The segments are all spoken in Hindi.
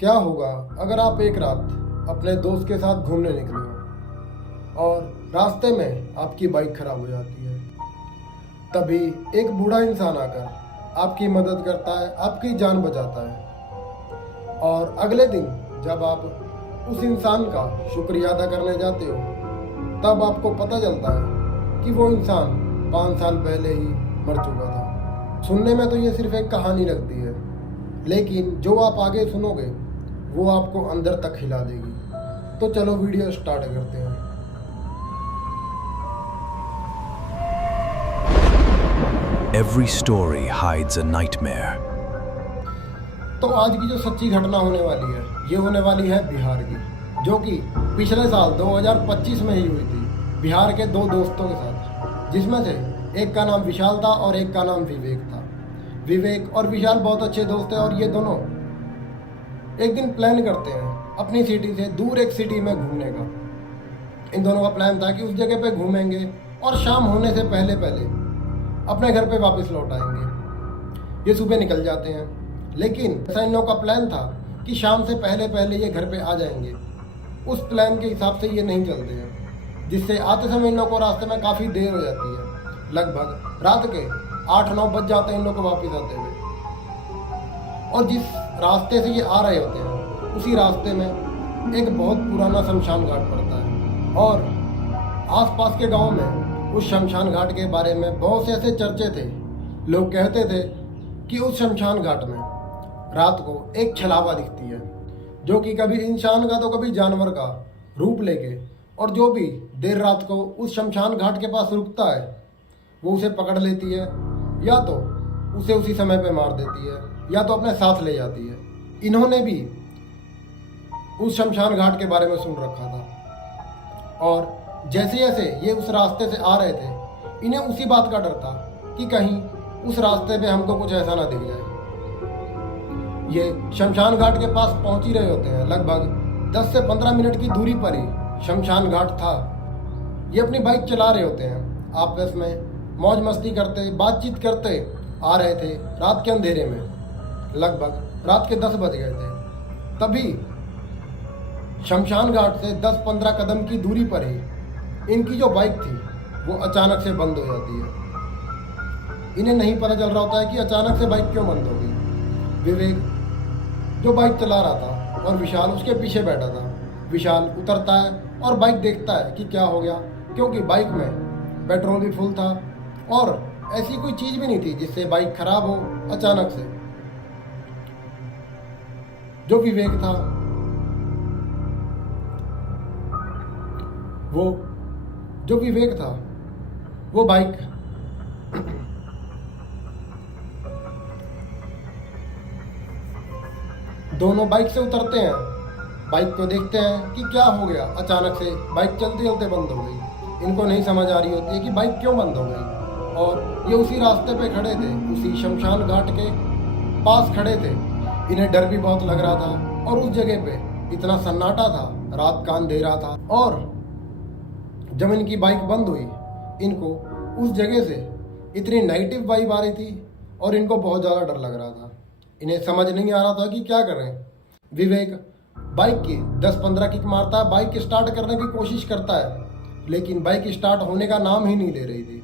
क्या होगा अगर आप एक रात अपने दोस्त के साथ घूमने निकले हो और रास्ते में आपकी बाइक खराब हो जाती है। तभी एक बूढ़ा इंसान आकर आपकी मदद करता है, आपकी जान बचाता है। और अगले दिन जब आप उस इंसान का शुक्रिया अदा करने जाते हो, तब आपको पता चलता है कि वो इंसान 5 साल पहले ही मर चुका था। सुनने में तो ये सिर्फ एक कहानी लगती है, लेकिन जो आप आगे सुनोगे वो आपको अंदर तक हिला देगी। तो चलो वीडियो स्टार्ट करते हैं। Every story hides a nightmare. तो आज की जो सच्ची घटना होने वाली है, ये होने वाली है बिहार की, जो कि पिछले साल 2025 में ही हुई थी बिहार के 2 दोस्तों के साथ, जिसमें से एक का नाम विशाल था और एक का नाम विवेक था। विवेक और विशाल बहुत अच्छे दोस्त हैं और ये दोनों एक दिन प्लान करते हैं अपनी सिटी से दूर एक सिटी में घूमने का। इन दोनों का प्लान था कि उस जगह पे घूमेंगे और शाम होने से पहले पहले अपने घर पे वापस लौट आएंगे। ये सुबह निकल जाते हैं, लेकिन ऐसा इन लोगों का प्लान था कि शाम से पहले पहले ये घर पे आ जाएंगे। उस प्लान के हिसाब से ये नहीं चलते हैं, जिससे आते समय इन लोगों को रास्ते में काफ़ी देर हो जाती है। लगभग रात के 8-9 बज जाते हैं इन लोग को वापस आते हुए। और जिस रास्ते से ये आ रहे होते हैं, उसी रास्ते में एक बहुत पुराना शमशान घाट पड़ता है। और आसपास के गांव में उस शमशान घाट के बारे में बहुत से ऐसे चर्चे थे। लोग कहते थे कि उस शमशान घाट में रात को एक छलावा दिखती है, जो कि कभी इंसान का तो कभी जानवर का रूप लेके, और जो भी देर रात को उस शमशान घाट के पास रुकता है वो उसे पकड़ लेती है, या तो उसे उसी समय पे मार देती है, या तो अपने साथ ले जाती है। इन्होंने भी उस शमशान घाट के बारे में सुन रखा था, और जैसे जैसे ये उस रास्ते से आ रहे थे, इन्हें उसी बात का डर था कि कहीं उस रास्ते पे हमको कुछ ऐसा ना दिख जाए। ये शमशान घाट के पास पहुंच ही रहे होते हैं। लगभग 10 से 15 मिनट की दूरी पर ही शमशान घाट था। ये अपनी बाइक चला रहे होते हैं, आपस में मौज मस्ती करते, बातचीत करते आ रहे थे रात के अंधेरे में। लगभग रात के 10 बज गए थे। तभी शमशान घाट से 10-15 कदम की दूरी पर ही इनकी जो बाइक थी वो अचानक से बंद हो जाती है। इन्हें नहीं पता चल रहा होता है कि अचानक से बाइक क्यों बंद हो गई। विवेक जो बाइक चला रहा था और विशाल उसके पीछे बैठा था। विशाल उतरता है और बाइक देखता है कि क्या हो गया, क्योंकि बाइक में पेट्रोल भी फुल था और ऐसी कोई चीज़ भी नहीं थी जिससे बाइक खराब हो अचानक से। जो विवेक था वो बाइक दोनों बाइक से उतरते हैं, बाइक को देखते हैं कि क्या हो गया। अचानक से बाइक चलते चलते बंद हो गई। इनको नहीं समझ आ रही होती है कि बाइक क्यों बंद हो गई। और ये उसी रास्ते पे खड़े थे, उसी शमशान घाट के पास खड़े थे। इन्हें डर भी बहुत लग रहा था और उस जगह पे इतना सन्नाटा था, रात का अंधेरा था। और जब इनकी बाइक बंद हुई, इनको उस जगह से इतनी नेगेटिव वाइब आ रही थी और इनको बहुत ज़्यादा डर लग रहा था। इन्हें समझ नहीं आ रहा था कि क्या करें। विवेक बाइक की 10-15 किक मारता है, बाइक स्टार्ट करने की कोशिश करता है, लेकिन बाइक स्टार्ट होने का नाम ही नहीं ले रही थी।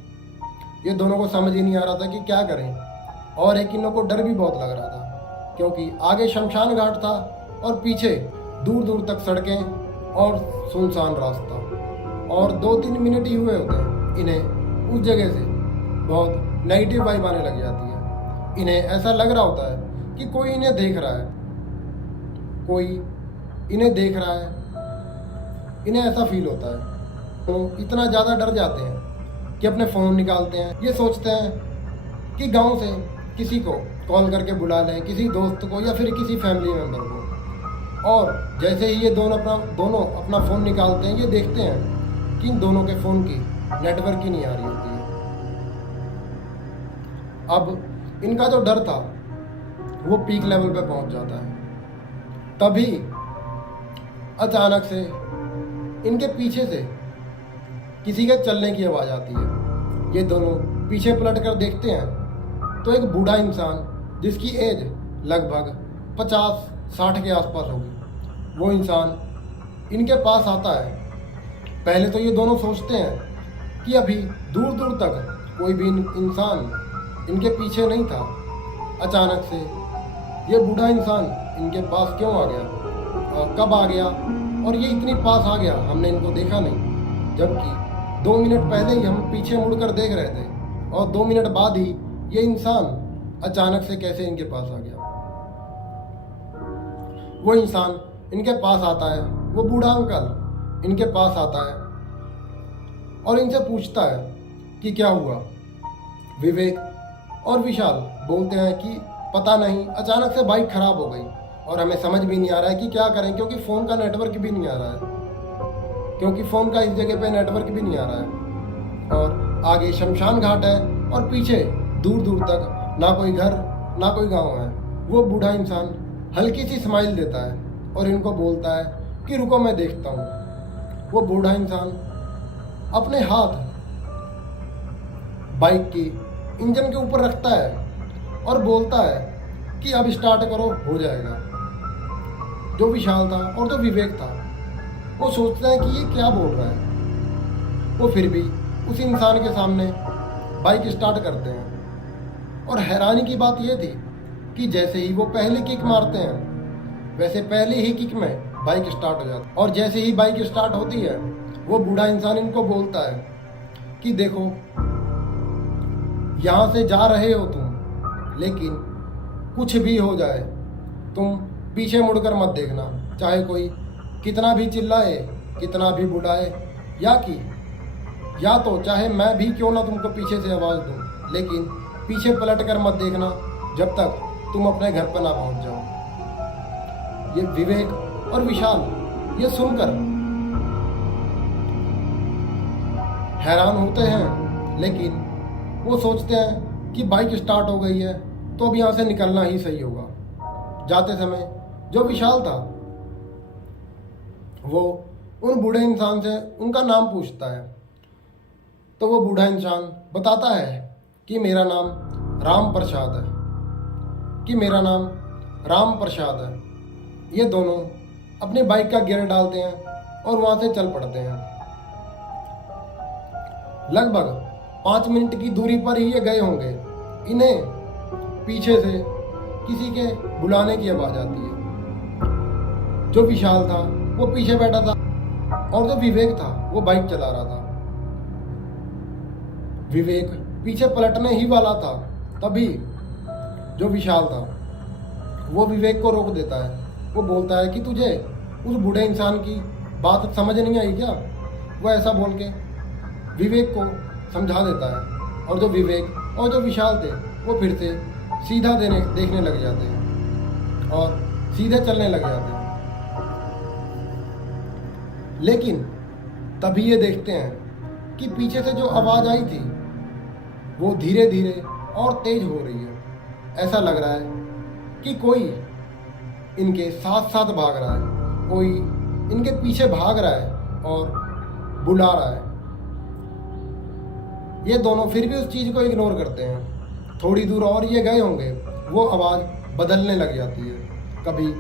ये दोनों को समझ ही नहीं आ रहा था कि क्या करें। और एक इन लोगों को डर भी बहुत लग रहा था, क्योंकि आगे शमशान घाट था और पीछे दूर दूर तक सड़कें और सुनसान रास्ता। और 2-3 मिनट ही हुए होते हैं, इन्हें उस जगह से बहुत नेगेटिव वाइब आने लग जाती है। इन्हें ऐसा लग रहा होता है कि कोई इन्हें देख रहा है, कोई इन्हें देख रहा है। इन्हें ऐसा फील होता है। तो इतना ज़्यादा डर जाते हैं कि अपने फ़ोन निकालते हैं। ये सोचते हैं कि गांव से किसी को कॉल करके बुला लें, किसी दोस्त को या फिर किसी फैमिली मेम्बर को। और जैसे ही ये दोनों अपना फ़ोन निकालते हैं, ये देखते हैं कि इन दोनों के फ़ोन की नेटवर्क ही नहीं आ रही होती है। अब इनका जो डर था वो पीक लेवल पे पहुंच जाता है। तभी अचानक से इनके पीछे से किसी के चलने की आवाज़ आती है। ये दोनों पीछे पलट कर देखते हैं तो एक बूढ़ा इंसान जिसकी एज लगभग 50 60 के आसपास होगी। वो इंसान इनके पास आता है। पहले तो ये दोनों सोचते हैं कि अभी दूर दूर तक कोई भी इंसान इनके पीछे नहीं था। अचानक से ये बूढ़ा इंसान इनके पास क्यों आ गया, कब आ गया और ये इतनी पास आ गया, हमने इनको देखा नहीं। जबकि 2 मिनट पहले ही हम पीछे मुड़कर देख रहे थे और 2 मिनट बाद ही ये इंसान अचानक से कैसे इनके पास आ गया। वो इंसान इनके पास आता है, वो बूढ़ा अंकल इनके पास आता है और इनसे पूछता है कि क्या हुआ। विवेक और विशाल बोलते हैं कि पता नहीं, अचानक से बाइक खराब हो गई और हमें समझ भी नहीं आ रहा है कि क्या करें, क्योंकि फ़ोन का नेटवर्क भी नहीं आ रहा है, क्योंकि फ़ोन का इस जगह पे नेटवर्क भी नहीं आ रहा है। और आगे शमशान घाट है और पीछे दूर दूर तक ना कोई घर ना कोई गांव है। वो बूढ़ा इंसान हल्की सी स्माइल देता है और इनको बोलता है कि रुको मैं देखता हूँ। वो बूढ़ा इंसान अपने हाथ बाइक की इंजन के ऊपर रखता है और बोलता है कि अब स्टार्ट करो, हो जाएगा। जो विशाल था और जो विवेक था वो सोचते हैं कि ये क्या बोल रहा है। वो फिर भी उस इंसान के सामने बाइक स्टार्ट करते हैं और हैरानी की बात यह थी कि जैसे ही वो पहली किक मारते हैं वैसे पहली ही किक में बाइक स्टार्ट हो जाती है। और जैसे ही बाइक स्टार्ट होती है वो बूढ़ा इंसान इनको बोलता है कि देखो, यहाँ से जा रहे हो तुम, लेकिन कुछ भी हो जाए तुम पीछे मुड़कर मत देखना, चाहे कोई कितना भी चिल्लाए, कितना भी बुलाए, या तो चाहे मैं भी क्यों ना तुमको पीछे से आवाज़ दूं, लेकिन पीछे पलट कर मत देखना जब तक तुम अपने घर पर ना पहुंच जाओ। ये विवेक और विशाल ये सुनकर हैरान होते हैं, लेकिन वो सोचते हैं कि बाइक स्टार्ट हो गई है तो अब यहाँ से निकलना ही सही होगा। जाते समय जो विशाल था वो उन बूढ़े इंसान से उनका नाम पूछता है, तो वो बूढ़ा इंसान बताता है कि मेरा नाम राम प्रसाद है, ये दोनों अपनी बाइक का गियर डालते हैं और वहाँ से चल पड़ते हैं। लगभग 5 मिनट की दूरी पर ही ये गए होंगे। इन्हें पीछे से किसी के बुलाने की आवाज़ आती है। जो विशाल था वो पीछे बैठा था और जो विवेक था वो बाइक चला रहा था। विवेक पीछे पलटने ही वाला था, तभी जो विशाल था वो विवेक को रोक देता है। वो बोलता है कि तुझे उस बूढ़े इंसान की बात समझ नहीं आई क्या। वो ऐसा बोल के विवेक को समझा देता है और जो विवेक और जो विशाल थे वो फिर से सीधा देखने लग जाते हैं और सीधे चलने लग जाते हैं। लेकिन तभी ये देखते हैं कि पीछे से जो आवाज़ आई थी वो धीरे धीरे और तेज हो रही है। ऐसा लग रहा है कि कोई इनके साथ साथ भाग रहा है, कोई इनके पीछे भाग रहा है और बुला रहा है। ये दोनों फिर भी उस चीज़ को इग्नोर करते हैं। थोड़ी दूर और ये गए होंगे, वो आवाज़ बदलने लग जाती है, कभी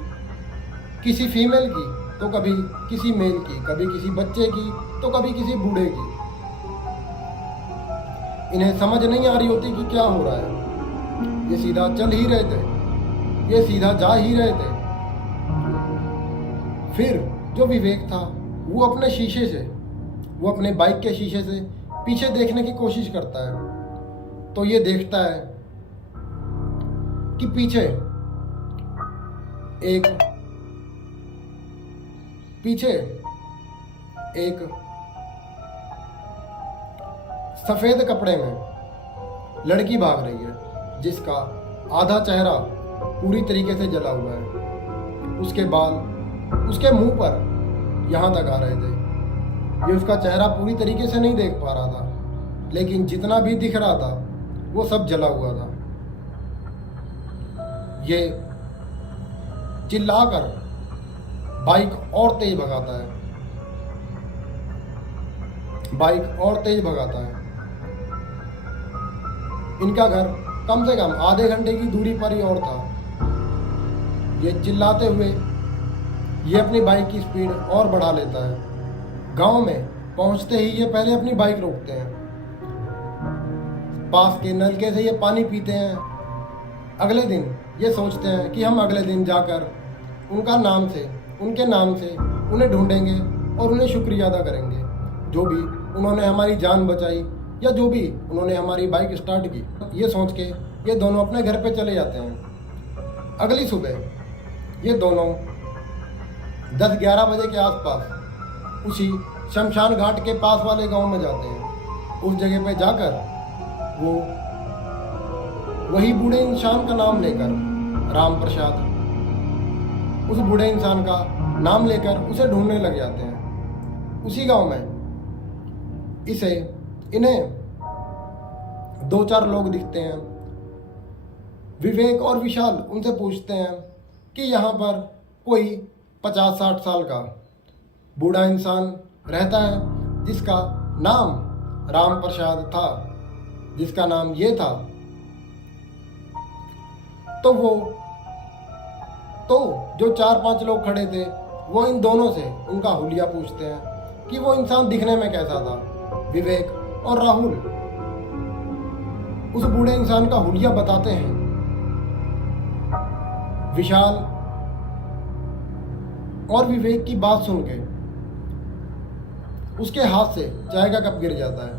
किसी फीमेल की तो कभी किसी मेल की, कभी किसी बच्चे की तो कभी किसी बूढ़े की। इन्हें समझ नहीं आ रही होती कि क्या हो रहा है। ये सीधा चल ही रहे थे, ये सीधा जा ही रहे थे। फिर जो विवेक था वो अपने शीशे से, वो अपने बाइक के शीशे से पीछे देखने की कोशिश करता है, तो ये देखता है कि पीछे एक सफेद कपड़े में लड़की भाग रही है, जिसका आधा चेहरा पूरी तरीके से जला हुआ है। उसके बाल उसके मुंह पर यहाँ तक आ रहे थे। ये उसका चेहरा पूरी तरीके से नहीं देख पा रहा था, लेकिन जितना भी दिख रहा था वो सब जला हुआ था। ये चिल्लाकर बाइक और तेज भगाता है, इनका घर कम से कम आधे घंटे की दूरी पर ही और था। ये चिल्लाते हुए ये अपनी बाइक की स्पीड और बढ़ा लेता है। गांव में पहुंचते ही ये पहले अपनी बाइक रोकते हैं, पास के नलके से ये पानी पीते हैं। अगले दिन ये सोचते हैं कि हम अगले दिन जाकर उनके नाम से उन्हें ढूंढेंगे और उन्हें शुक्रिया अदा करेंगे, जो भी उन्होंने हमारी जान बचाई या जो भी उन्होंने हमारी बाइक स्टार्ट की। ये सोच के ये दोनों अपने घर पे चले जाते हैं। अगली सुबह ये दोनों 10-11 बजे के आसपास उसी शमशान घाट के पास वाले गांव में जाते हैं। उस जगह पे जाकर वो वही बूढ़े इंसान का नाम लेकर, राम प्रसाद, उस बूढ़े इंसान का नाम लेकर उसे ढूंढने लग जाते हैं। उसी गांव में इन्हें 2-4 लोग दिखते हैं। विवेक और विशाल उनसे पूछते हैं कि यहाँ पर कोई 50-60 साल का बूढ़ा इंसान रहता है जिसका नाम राम प्रसाद था, जिसका नाम ये था। तो जो 4-5 लोग खड़े थे वो इन दोनों से उनका हुलिया पूछते हैं कि वो इंसान दिखने में कैसा था। विवेक और राहुल उस बूढ़े इंसान का हुलिया बताते हैं। विशाल और विवेक की बात सुन के उसके हाथ से चाय का कप गिर जाता है।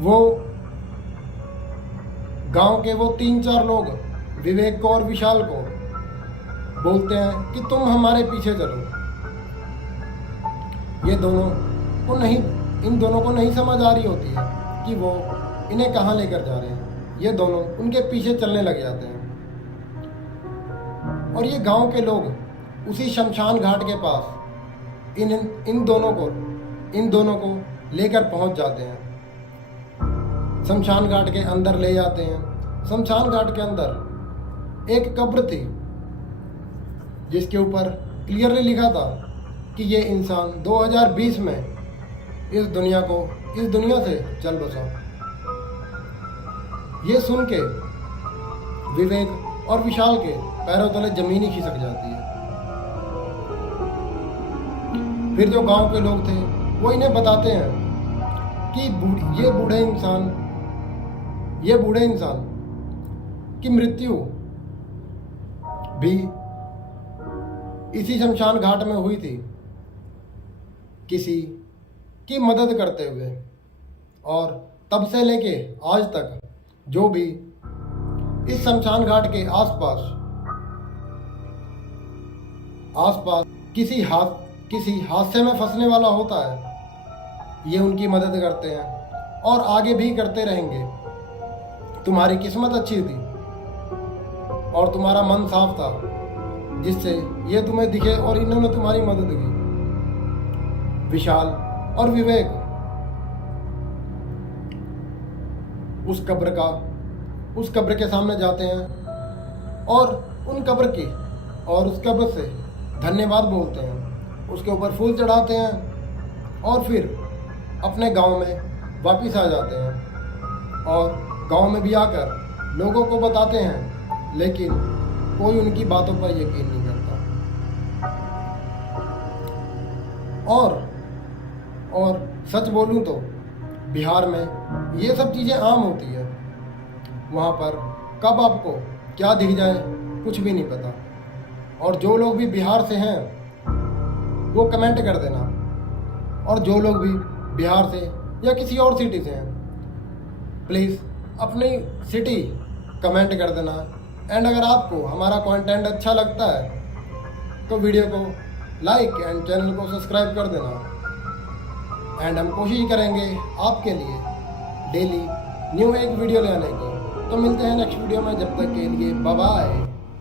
वो गांव के वो 3-4 लोग विवेक को और विशाल को बोलते हैं कि तुम हमारे पीछे चलो। इन दोनों को नहीं समझ आ रही होती है कि वो इन्हें कहाँ लेकर जा रहे हैं। ये दोनों उनके पीछे चलने लग जाते हैं और ये गांव के लोग उसी शमशान घाट के पास इन दोनों को लेकर पहुंच जाते हैं। शमशान घाट के अंदर ले जाते हैं। शमशान घाट के अंदर एक कब्र थी जिसके ऊपर क्लियरली लिखा था कि ये इंसान 2020 में इस दुनिया से चल बसा। ये सुन के विवेक और विशाल के पैरों तले जमीन ही खिसक जाती है। फिर जो गांव के लोग थे वो इन्हें बताते हैं कि ये बूढ़े इंसान की मृत्यु भी इसी शमशान घाट में हुई थी, किसी की मदद करते हुए। और तब से लेके आज तक जो भी इस शमशान घाट के आसपास किसी हादसे में फंसने वाला होता है, ये उनकी मदद करते हैं और आगे भी करते रहेंगे। तुम्हारी किस्मत अच्छी थी और तुम्हारा मन साफ था जिससे ये तुम्हें दिखे और इन्होंने तुम्हारी मदद की। विशाल और विवेक उस कब्र के सामने जाते हैं और उस कब्र से धन्यवाद बोलते हैं, उसके ऊपर फूल चढ़ाते हैं और फिर अपने गांव में वापस आ जाते हैं और गांव में भी आकर लोगों को बताते हैं, लेकिन कोई उनकी बातों पर यकीन नहीं करता। और सच बोलूं तो बिहार में ये सब चीज़ें आम होती है। वहाँ पर कब आपको क्या दिख जाए कुछ भी नहीं पता। और जो लोग भी बिहार से हैं वो कमेंट कर देना, और जो लोग भी बिहार से या किसी और सिटी से हैं प्लीज़ अपनी सिटी कमेंट कर देना। एंड अगर आपको हमारा कंटेंट अच्छा लगता है तो वीडियो को लाइक एंड चैनल को सब्सक्राइब कर देना। एंड हम कोशिश करेंगे आपके लिए डेली न्यू एक वीडियो ले आने की। तो मिलते हैं नेक्स्ट वीडियो में, जब तक के लिए बाय बाय।